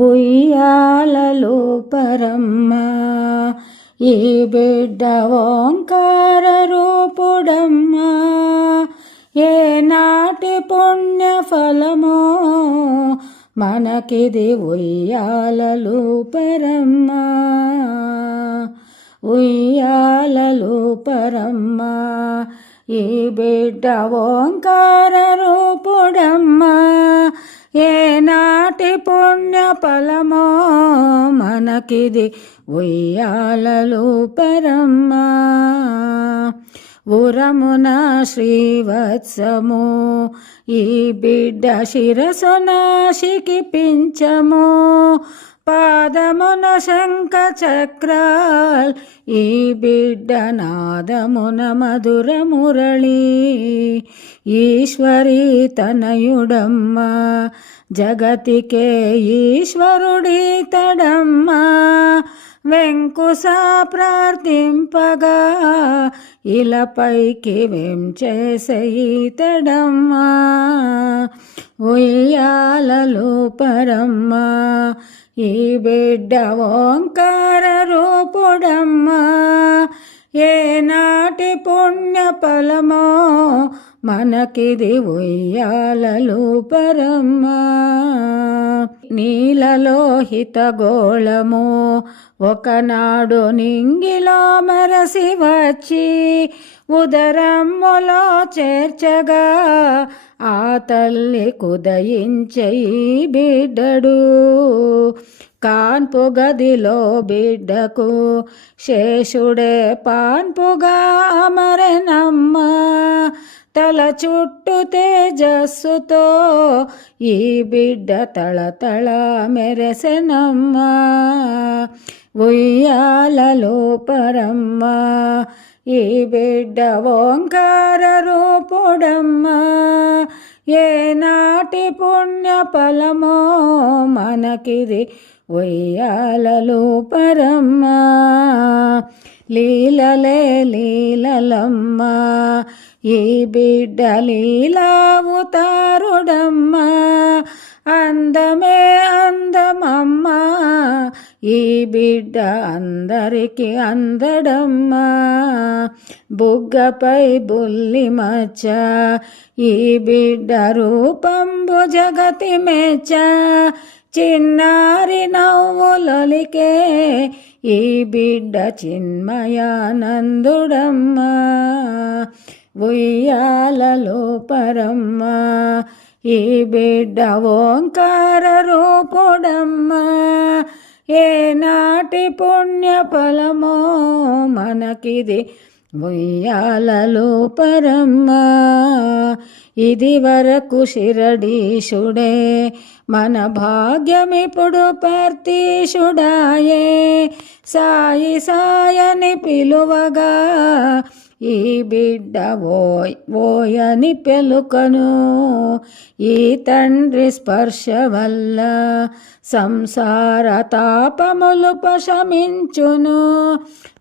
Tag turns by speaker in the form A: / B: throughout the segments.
A: ఉయ్యాలలో పరమ్మ ఈ బిడ్డ ఓంకార రూపుడమ్మ. ఏ నాటి పుణ్య ఫలమో మనకిది ఉయ్యాలలో పరమ్మ. ఉయ్యాలలో పరమ్మ ఈ బిడ్డ ఓంకార రూపుడమ్మ. ఏనా నాటి పుణ్య ఫలమో మనకిది ఉయ్యాలలు పరమ్మా. ఉరమున శ్రీవత్సము ఈ బిడ్డ శిరసున శికిపించము పాదమున శంఖ చక్రాల్ ఈ బిడ్డ నాదమున మధుర మురళి. ఈశ్వరి తనయుడమ్మ జగతికే ఈశ్వరుడి తడమ్మ వెంకుస ప్రార్థింపగా ఇలపైకి వెం చేసేతడమ్మా ఉయ్యాలలు పరమ్మా ఈ బిడ్డ ఓంకార రూపుడమ్మా. ఏ నాటి పుణ్య ఫలమో మనకిది ఉయ్యాలలు పరమ్మా నీలలోహిత గోళము ఒకనాడు నింగిలో మరసి వచ్చి ఉదరమ్ములో చేర్చగా ఆ తల్లి కుదయించే బిడ్డడు. కాన్పు గదిలో బిడ్డకు శేషుడే పాన్పుగా అమరనమ్మ. తల చుట్టూ తేజస్సుతో ఈ బిడ్డ తళతళ మెరసెనమ్మ. ఉయ్యాలలో పరమ్మ ఈ బిడ్డ ఓంకార రూపుడమ్మ. ఏనాటి పుణ్య ఫలమో మనకిది ఒయ్యాలలో పరమ్మ లీలలే లీలలమ్మ ఈ బిడ్డ లీలావుతారుడమ్మ అందమే అందమమ్మ ఈ బిడ్డ అందరికి అందడమ్మ. బుగ్గపై బుల్లి మచ్చ ఈ బిడ్డ రూపంబు జగతి మెచ్చ చిన్నారి నవ్వులొలికే ఈ బిడ్డ చిన్మయానందుడమ్మా. ఉయ్యాలలో పరమ్మ ఈ బిడ్డ ఓంకార రూపుడమ్మా. ఏ నాటి పుణ్య ఫలమో మనకిది ఉయ్యాలలో పరమ్మ. ఇది వరకు శిరడీశుడే మన భాగ్యమిప్పుడు పర్తీషుడాయే సాయి సాయని పిలువగా ఈ బిడ్డ ఓయ్ ఓయని పెలుకను. ఈ తండ్రి స్పర్శ వల్ల సంసార తాపములు పశమించును.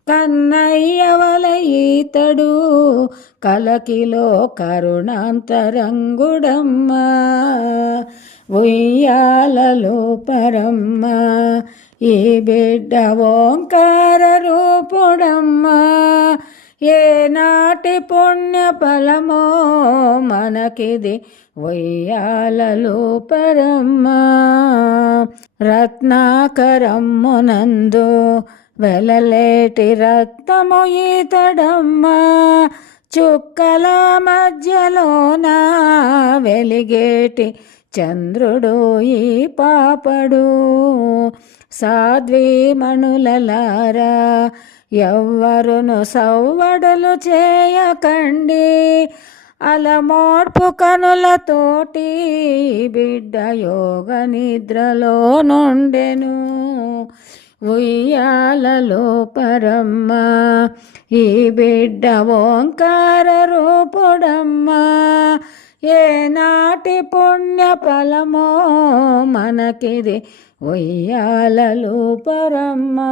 A: కన్నయ్యవల ఈతడు కలకిలో కరుణాంతరంగుడమ్మ. ఉయ్యాలలో పరమ్మ ఈ బిడ్డ ఓంకార రూపుడమ్మా. ఏనాటి పుణ్య ఫలమో మనకిది వయ్యాలలో పరమ్మ. రత్నాకరమ్మునందు వెలలేటి రత్నము ఈతడమ్మ. చుక్కల మధ్యలోన వెలిగేటి చంద్రుడు ఈ పాపడు. సాధ్వీమణులలారా ఎవ్వరును సవ్వడులు చేయకండి. అలమోడ్పు కనులతోటి బిడ్డ యోగ నిద్రలో నుండెను ఉయ్యాలలో పరమ్మ ఈ బిడ్డ ఓంకార రూపుడమ్మ. ఏనాటి పుణ్య ఫలమో మనకిది ఉయ్యాలలో పరమ్మా.